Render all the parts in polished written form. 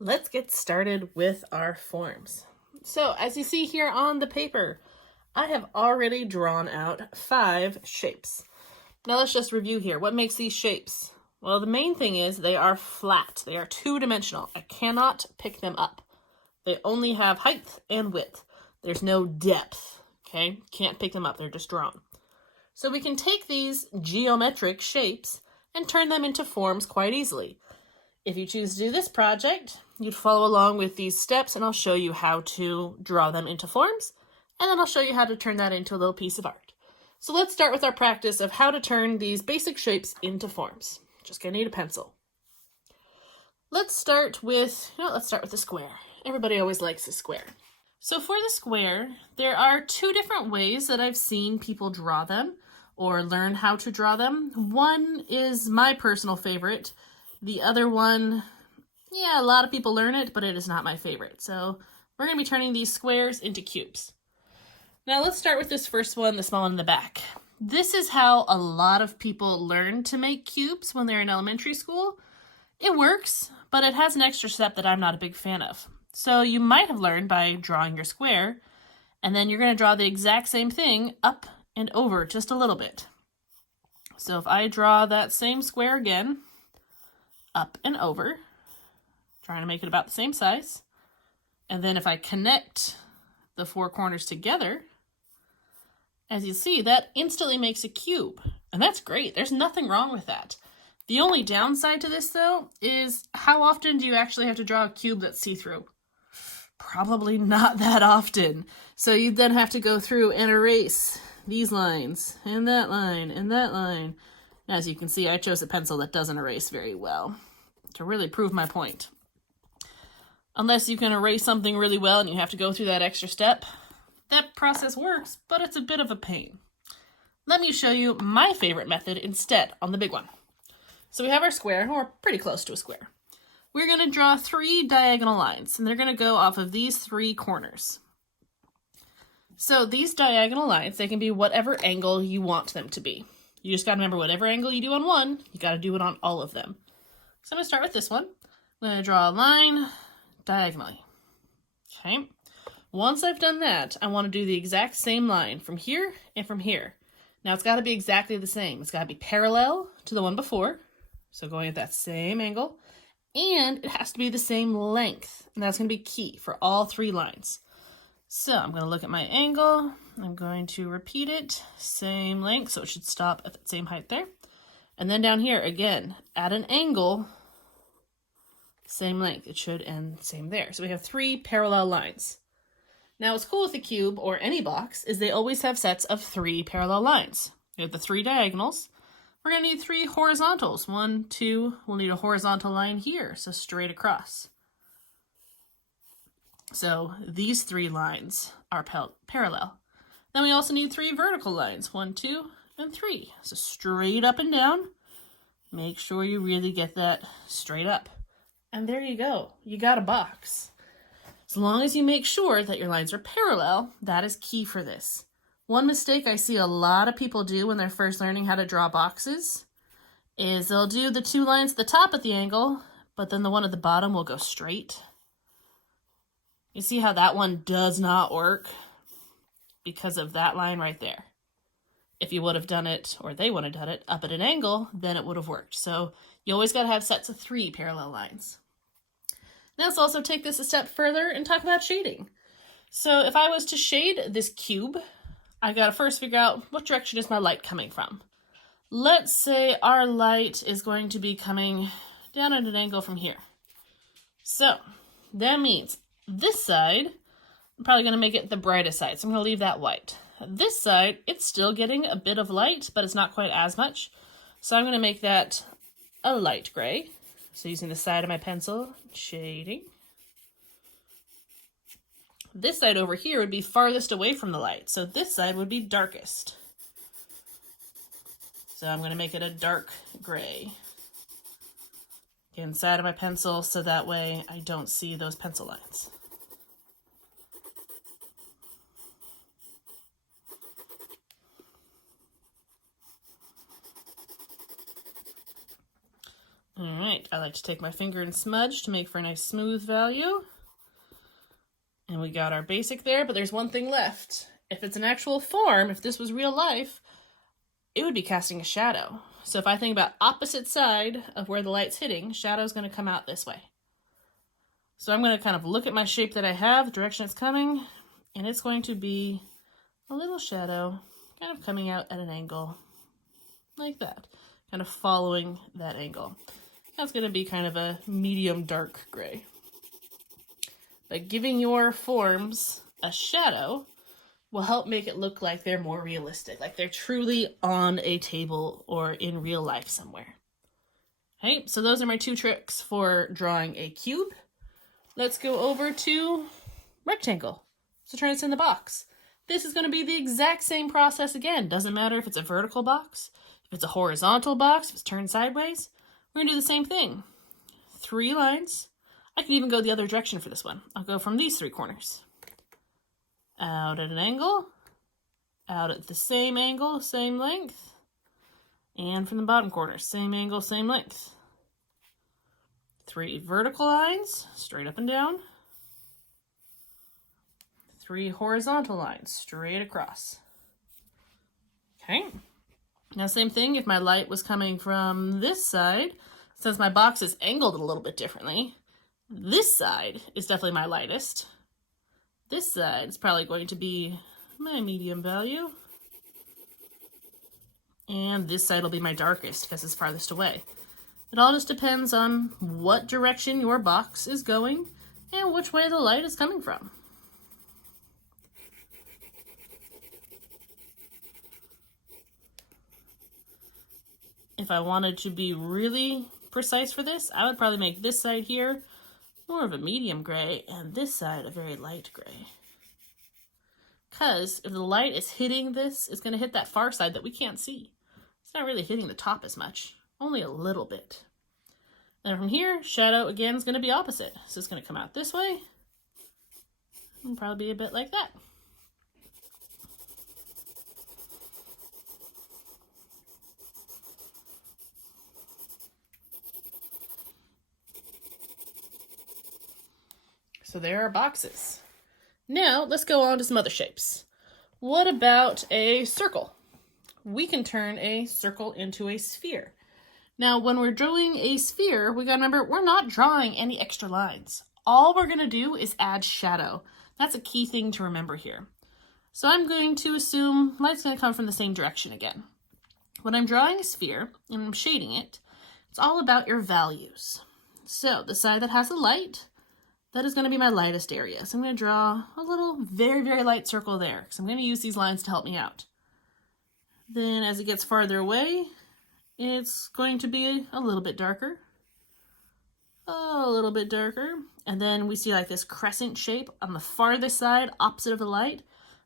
let's get started with our forms. So as you see here on the paper, I have already drawn out 5 shapes. Now let's just review here. What makes these shapes? Well, the main thing is they are flat. They are 2-dimensional. I cannot pick them up. They only have height and width. There's no depth, okay? Can't pick them up. They're just drawn. So we can take these geometric shapes and turn them into forms quite easily. If you choose to do this project, you'd follow along with these steps and I'll show you how to draw them into forms, and then I'll show you how to turn that into a little piece of art. So let's start with our practice of how to turn these basic shapes into forms. Just gonna need a pencil. Let's start with the square. Everybody always likes a square. So for the square, there are 2 different ways that I've seen people draw them or learn how to draw them. One is my personal favorite. The other one, a lot of people learn it, but it is not my favorite. So we're going to be turning these squares into cubes. Now let's start with this first one, the small one in the back. This is how a lot of people learn to make cubes when they're in elementary school. It works, but it has an extra step that I'm not a big fan of. So you might have learned by drawing your square, and then you're going to draw the exact same thing up and over just a little bit. So if I draw that same square again, up and over, trying to make it about the same size. And then if I connect the 4 corners together, as you see, that instantly makes a cube. And that's great. There's nothing wrong with that. The only downside to this, though, is how often do you actually have to draw a cube that's see-through? Probably not that often. So you then have to go through and erase these lines, and that line, and that line. As you can see, I chose a pencil that doesn't erase very well to really prove my point. Unless you can erase something really well and you have to go through that extra step, that process works, but it's a bit of a pain. Let me show you my favorite method instead on the big one. So we have our square, or pretty close to a square. We're going to draw 3 diagonal lines, and they're going to go off of these 3 corners. So these diagonal lines, they can be whatever angle you want them to be. You just got to remember, whatever angle you do on one, you got to do it on all of them. So I'm going to start with this one. I'm going to draw a line diagonally. Okay. Once I've done that, I want to do the exact same line from here and from here. Now it's got to be exactly the same. It's got to be parallel to the one before. So going at that same angle. And it has to be the same length. And that's going to be key for all 3 lines. So I'm going to look at my angle. I'm going to repeat it. Same length, so it should stop at the same height there. And then down here, again, at an angle, same length. It should end same there. So we have 3 parallel lines. Now what's cool with a cube or any box is they always have sets of 3 parallel lines. We have the 3 diagonals. We're going to need 3 horizontals. 1, 2, we'll need a horizontal line here, so straight across. So these 3 lines are parallel. Then we also need 3 vertical lines. 1, 2, and 3. So straight up and down. Make sure you really get that straight up. And there you go. You got a box. As long as you make sure that your lines are parallel, that is key for this. One mistake I see a lot of people do when they're first learning how to draw boxes is they'll do the 2 lines at the top at the angle, but then the one at the bottom will go straight. You see how that one does not work? Because of that line right there. If you would have done it, or they would have done it, up at an angle, then it would have worked. So you always got to have sets of 3 parallel lines. Now let's also take this a step further and talk about shading. So if I was to shade this cube, I got to first figure out what direction is my light coming from. Let's say our light is going to be coming down at an angle from here. So that means this side, I'm probably going to make it the brightest side, so I'm going to leave that white. This side, it's still getting a bit of light, but it's not quite as much. So I'm going to make that a light gray. So using the side of my pencil, shading. This side over here would be farthest away from the light, so this side would be darkest. So I'm going to make it a dark gray. Again, side of my pencil, so that way I don't see those pencil lines. All right, I like to take my finger and smudge to make for a nice smooth value. And we got our basic there, but there's one thing left. If it's an actual form, if this was real life, it would be casting a shadow. So if I think about opposite side of where the light's hitting, shadow's going to come out this way. So I'm going to kind of look at my shape that I have, the direction it's coming, and it's going to be a little shadow kind of coming out at an angle like that, kind of following that angle. That's going to be kind of a medium dark gray. But giving your forms a shadow will help make it look like they're more realistic, like they're truly on a table or in real life somewhere. Okay, so those are my 2 tricks for drawing a cube. Let's go over to rectangle. So turn this in the box. This is going to be the exact same process again. Doesn't matter if it's a vertical box, if it's a horizontal box, if it's turned sideways. We're going to do the same thing. 3 lines. I can even go the other direction for this one. I'll go from these 3 corners. Out at an angle, out at the same angle, same length, and from the bottom corner, same angle, same length. 3 vertical lines, straight up and down. 3 horizontal lines, straight across. Okay. Now same thing, if my light was coming from this side, since my box is angled a little bit differently, this side is definitely my lightest. This side is probably going to be my medium value. And this side will be my darkest because it's farthest away. It all just depends on what direction your box is going and which way the light is coming from. If I wanted to be really precise for this, I would probably make this side here more of a medium gray and this side a very light gray. Because if the light is hitting this, it's going to hit that far side that we can't see. It's not really hitting the top as much, only a little bit. And from here, shadow again is going to be opposite. So it's going to come out this way and probably be a bit like that. So there are boxes. Now let's go on to some other shapes. What about a circle? We can turn a circle into a sphere. Now when we're drawing a sphere, we gotta remember we're not drawing any extra lines. All we're gonna do is add shadow. That's a key thing to remember here. So I'm going to assume light's gonna come from the same direction again. When I'm drawing a sphere and I'm shading it, it's all about your values. So the side that has the light, that is going to be my lightest area. So I'm going to draw a little very, very light circle there because I'm going to use these lines to help me out. Then as it gets farther away, it's going to be a little bit darker. A little bit darker. And then we see like this crescent shape on the farthest side, opposite of the light.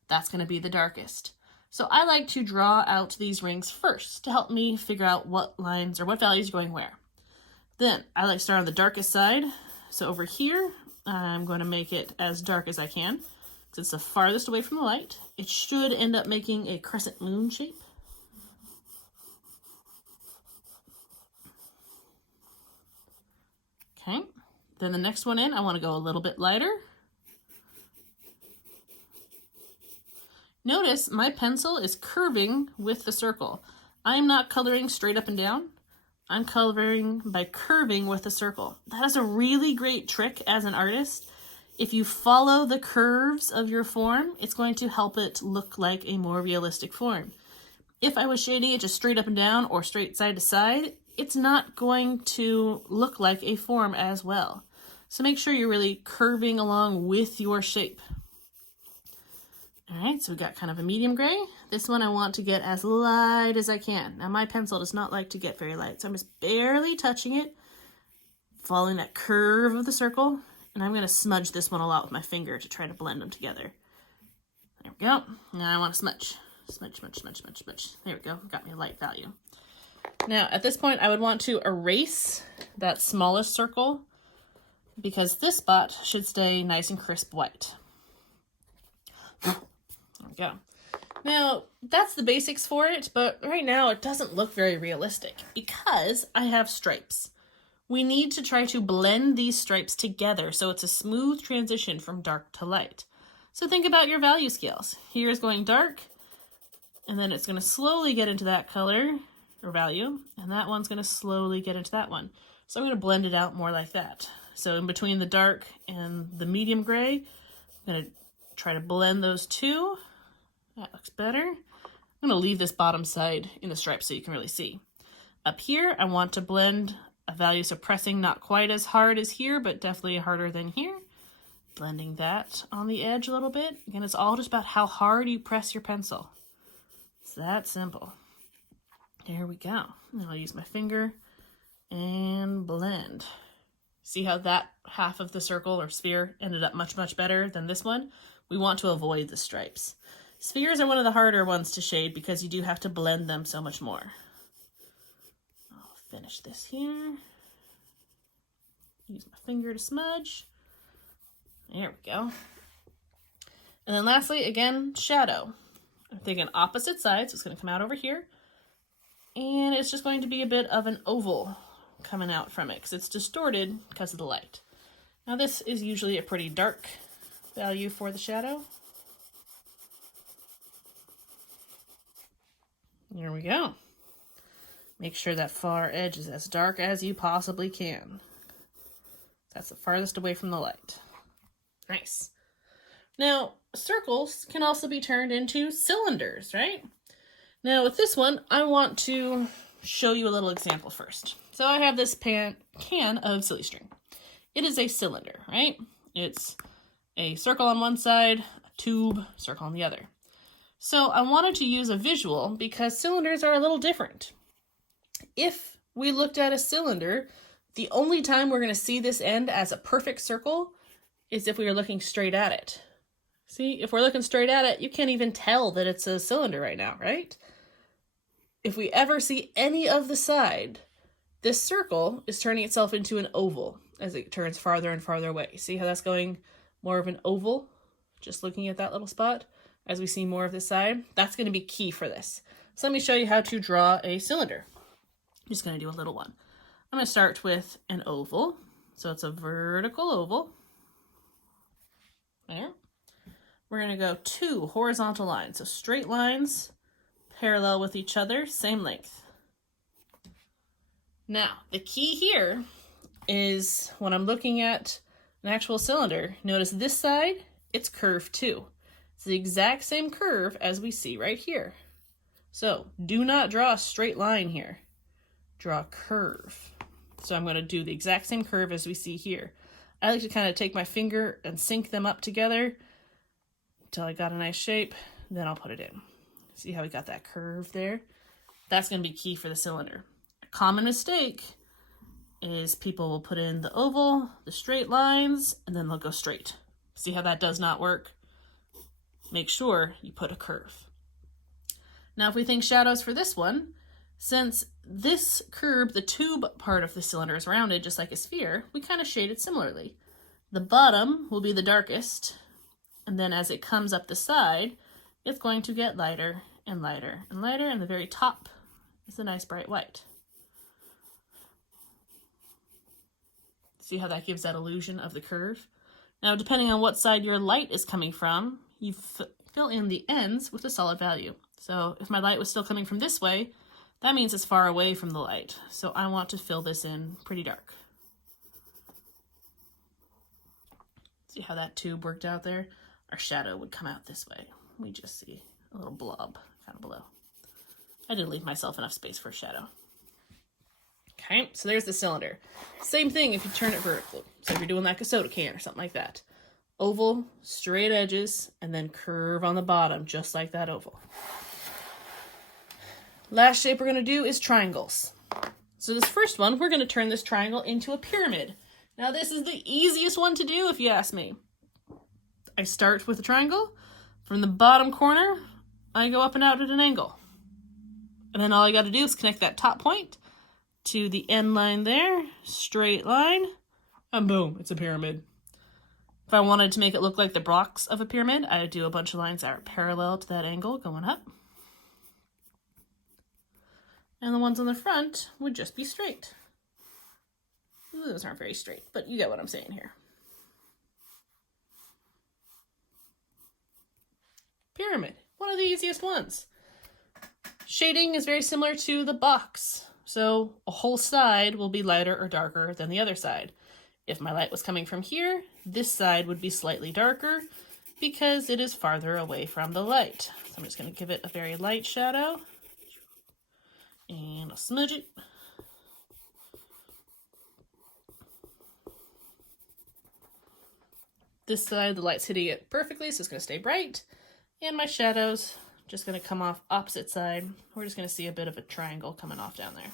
That's going to be the darkest. So I like to draw out these rings first to help me figure out what lines or what values are going where. Then I like to start on the darkest side. So over here, I'm going to make it as dark as I can because it's the farthest away from the light. It should end up making a crescent moon shape. Okay, then the next one in, I want to go a little bit lighter. Notice my pencil is curving with the circle. I'm not coloring straight up and down. I'm coloring by curving with a circle. That is a really great trick as an artist. If you follow the curves of your form, it's going to help it look like a more realistic form. If I was shading it just straight up and down or straight side to side, it's not going to look like a form as well. So make sure you're really curving along with your shape. All right, so we got kind of a medium gray. This one I want to get as light as I can. Now my pencil does not like to get very light, so I'm just barely touching it, following that curve of the circle, and I'm gonna smudge this one a lot with my finger to try to blend them together. There we go. Now I want to smudge. Smudge, smudge, smudge, smudge, smudge. There we go, got me a light value. Now at this point I would want to erase that smallest circle because this spot should stay nice and crisp white. There we go. Now, that's the basics for it, but right now it doesn't look very realistic because I have stripes. we need to try to blend these stripes together so it's a smooth transition from dark to light. So think about your value scales. Here is going dark, and then it's going to slowly get into that color or value, and that one's going to slowly get into that one. So I'm going to blend it out more like that. So in between the dark and the medium gray, I'm going to try to blend those two. That looks better. I'm going to leave this bottom side in the stripe so you can really see. Up here, I want to blend a value suppressing, not quite as hard as here, but definitely harder than here. Blending that on the edge a little bit. Again, it's all just about how hard you press your pencil. It's that simple. There we go. Now I'll use my finger and blend. See how that half of the circle or sphere ended up much, much better than this one? We want to avoid the stripes. Spheres are one of the harder ones to shade because you do have to blend them so much more. I'll finish this here. Use my finger to smudge. There we go. And then lastly, again, shadow. I'm thinking opposite sides, so it's going to come out over here. And it's just going to be a bit of an oval coming out from it because it's distorted because of the light. Now this is usually a pretty dark value for the shadow. There we go. Make sure that far edge is as dark as you possibly can. That's the farthest away from the light. Nice. Now, circles can also be turned into cylinders, right? Now with this one, I want to show you a little example first. So I have this can of silly string. It is a cylinder, right? It's a circle on one side, a tube, circle on the other. So I wanted to use a visual because cylinders are a little different. If we looked at a cylinder, the only time we're going to see this end as a perfect circle is if we were looking straight at it. See, if we're looking straight at it, you can't even tell that it's a cylinder right now, right? If we ever see any of the side, this circle is turning itself into an oval as it turns farther and farther away. See how that's going more of an oval? Just looking at that little spot. As we see more of this side, that's going to be key for this. So let me show you how to draw a cylinder. I'm just going to do a little one. I'm going to start with an oval. So it's a vertical oval. There. We're going to go 2 horizontal lines. So straight lines parallel with each other, same length. Now, the key here is when I'm looking at an actual cylinder, notice this side, it's curved too. It's the exact same curve as we see right here. So do not draw a straight line here. Draw a curve. So I'm going to do the exact same curve as we see here. I like to kind of take my finger and sync them up together until I got a nice shape. Then I'll put it in. See how we got that curve there? That's going to be key for the cylinder. A common mistake is people will put in the oval, the straight lines, and then they'll go straight. See how that does not work? Make sure you put a curve. Now if we think shadows for this one, since this curve, the tube part of the cylinder is rounded just like a sphere, we kind of shade it similarly. The bottom will be the darkest, and then as it comes up the side, it's going to get lighter and lighter and lighter, and the very top is a nice bright white. See how that gives that illusion of the curve? Now, depending on what side your light is coming from, you fill in the ends with a solid value. So if my light was still coming from this way, that means it's far away from the light. So I want to fill this in pretty dark. See how that tube worked out there? Our shadow would come out this way. We just see a little blob kind of below. I didn't leave myself enough space for a shadow. Okay, so there's the cylinder. Same thing if you turn it vertical. So if you're doing like a soda can or something like that. Oval, straight edges, and then curve on the bottom, just like that oval. Last shape we're going to do is triangles. So this first one, we're going to turn this triangle into a pyramid. Now this is the easiest one to do if you ask me. I start with a triangle. From the bottom corner, I go up and out at an angle. And then all I got to do is connect that top point to the end line there, straight line, and boom, it's a pyramid. If I wanted to make it look like the blocks of a pyramid, I would do a bunch of lines that are parallel to that angle going up. And the ones on the front would just be straight. those aren't very straight, but you get what I'm saying here. Pyramid, one of the easiest ones. Shading is very similar to the box. So a whole side will be lighter or darker than the other side. If my light was coming from here, this side would be slightly darker because it is farther away from the light. So I'm just going to give it a very light shadow. And I'll smudge it. This side, the light's hitting it perfectly, so it's going to stay bright. And my shadow's just going to come off opposite side. We're just going to see a bit of a triangle coming off down there.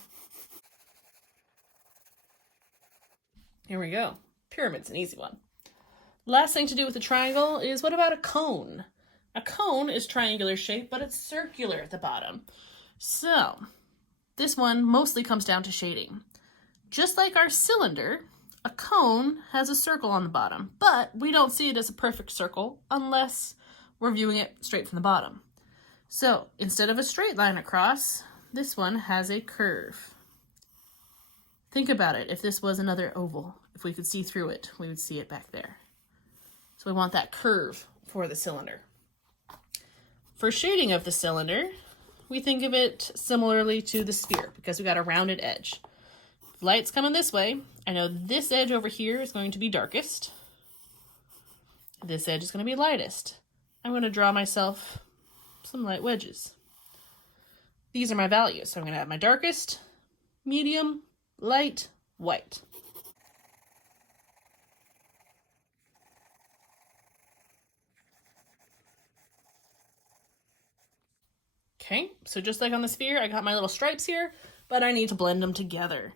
Here we go. Pyramid's an easy one. Last thing to do with the triangle is, what about a cone? A cone is triangular shape, but it's circular at the bottom. So this one mostly comes down to shading. Just like our cylinder, a cone has a circle on the bottom, but we don't see it as a perfect circle unless we're viewing it straight from the bottom. So instead of a straight line across, this one has a curve. Think about it. If this was another oval, if we could see through it, we would see it back there. So we want that curve for the cylinder. For shading of the cylinder, we think of it similarly to the sphere because we got a rounded edge. If light's coming this way, I know this edge over here is going to be darkest. This edge is going to be lightest. I'm going to draw myself some light wedges. These are my values. So I'm going to have my darkest, medium, light, white. Okay, so just like on the sphere, I got my little stripes here, but I need to blend them together.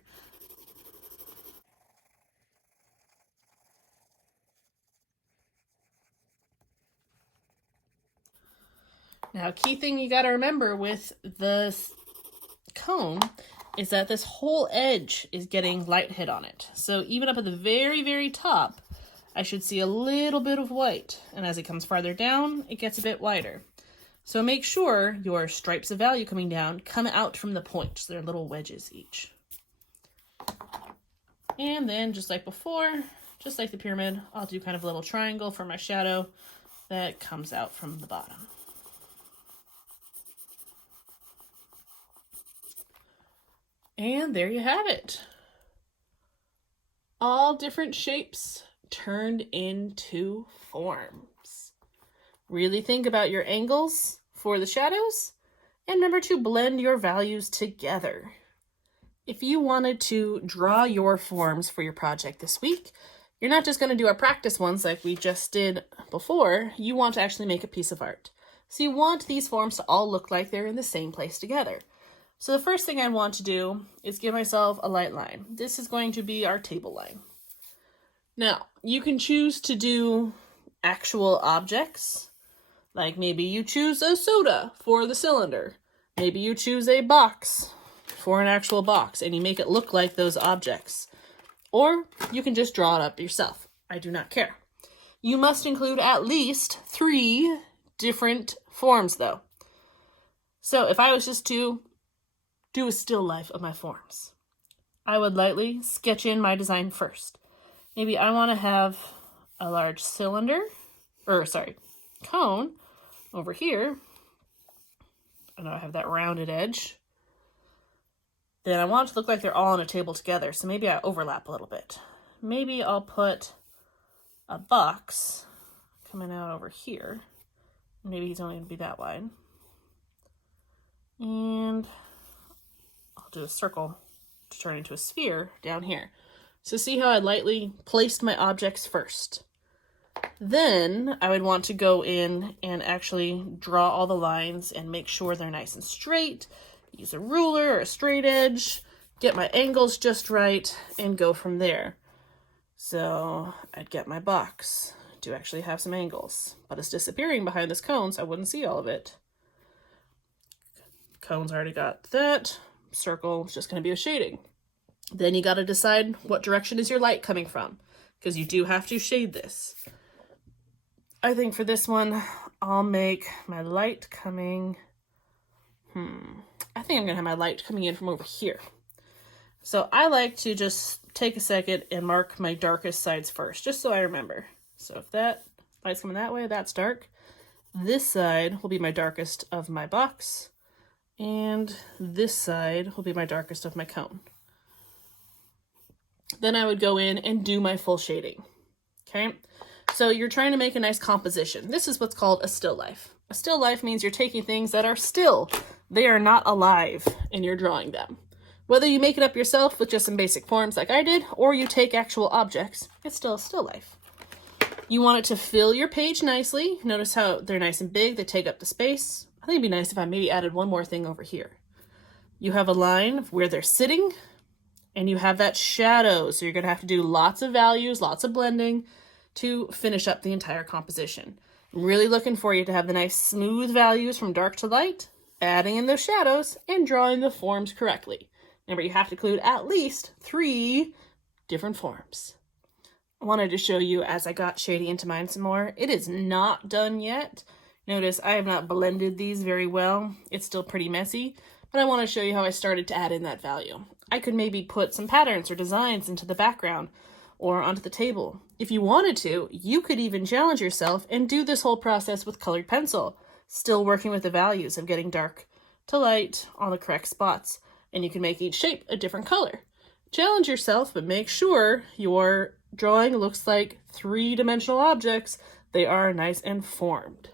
Now, key thing you got to remember with the cone is that this whole edge is getting light hit on it. So even up at the very, very top, I should see a little bit of white. And as it comes farther down, it gets a bit whiter. So make sure your stripes of value coming down come out from the point. So they're little wedges each. And then just like before, just like the pyramid, I'll do kind of a little triangle for my shadow that comes out from the bottom. And there you have it. All different shapes turned into forms. Really think about your angles for the shadows, and remember to blend your values together. If you wanted to draw your forms for your project this week, you're not just going to do our practice ones like we just did before. You want to actually make a piece of art. So you want these forms to all look like they're in the same place together. So the first thing I want to do is give myself a light line. This is going to be our table line. Now, you can choose to do actual objects, like maybe you choose a soda for the cylinder. Maybe you choose a box for an actual box, and you make it look like those objects. Or you can just draw it up yourself. I do not care. You must include at least 3 different forms, though. So if I was just to do a still life of my forms, I would lightly sketch in my design first. Maybe I want to have a large cone over here. And I have that rounded edge. Then I want it to look like they're all on a table together. So maybe I overlap a little bit. Maybe I'll put a box coming out over here. Maybe he's only going to be that wide. And I'll do a circle to turn into a sphere down here. So see how I lightly placed my objects first. Then I would want to go in and actually draw all the lines and make sure they're nice and straight. Use a ruler or a straight edge, get my angles just right, and go from there. So I'd get my box to actually have some angles, but it's disappearing behind this cone, so I wouldn't see all of it. Cone's already got that. Circle is just going to be a shading. Then you got to decide what direction is your light coming from, because you do have to shade this. I think for this one, I'll make my light coming, I think I'm going to have my light coming in from over here. So I like to just take a second and mark my darkest sides first, just so I remember. So if that light's coming that way, that's dark. This side will be my darkest of my box, and this side will be my darkest of my cone. Then I would go in and do my full shading. Okay, so you're trying to make a nice composition. This is what's called a still life. A still life means you're taking things that are still. They are not alive, and you're drawing them. Whether you make it up yourself with just some basic forms like I did, or you take actual objects, it's still a still life. You want it to fill your page nicely. Notice how they're nice and big. They take up the space. I think it'd be nice if I maybe added one more thing over here. You have a line of where they're sitting, and you have that shadow. So you're going to have to do lots of values, lots of blending to finish up the entire composition. I'm really looking for you to have the nice smooth values from dark to light, adding in those shadows, and drawing the forms correctly. Remember, you have to include at least 3 different forms. I wanted to show you as I got shading into mine some more. It is not done yet. Notice I have not blended these very well. It's still pretty messy, but I want to show you how I started to add in that value. I could maybe put some patterns or designs into the background or onto the table. If you wanted to, you could even challenge yourself and do this whole process with colored pencil, still working with the values of getting dark to light on the correct spots. And you can make each shape a different color. Challenge yourself, but make sure your drawing looks like 3-dimensional objects. They are nice and formed.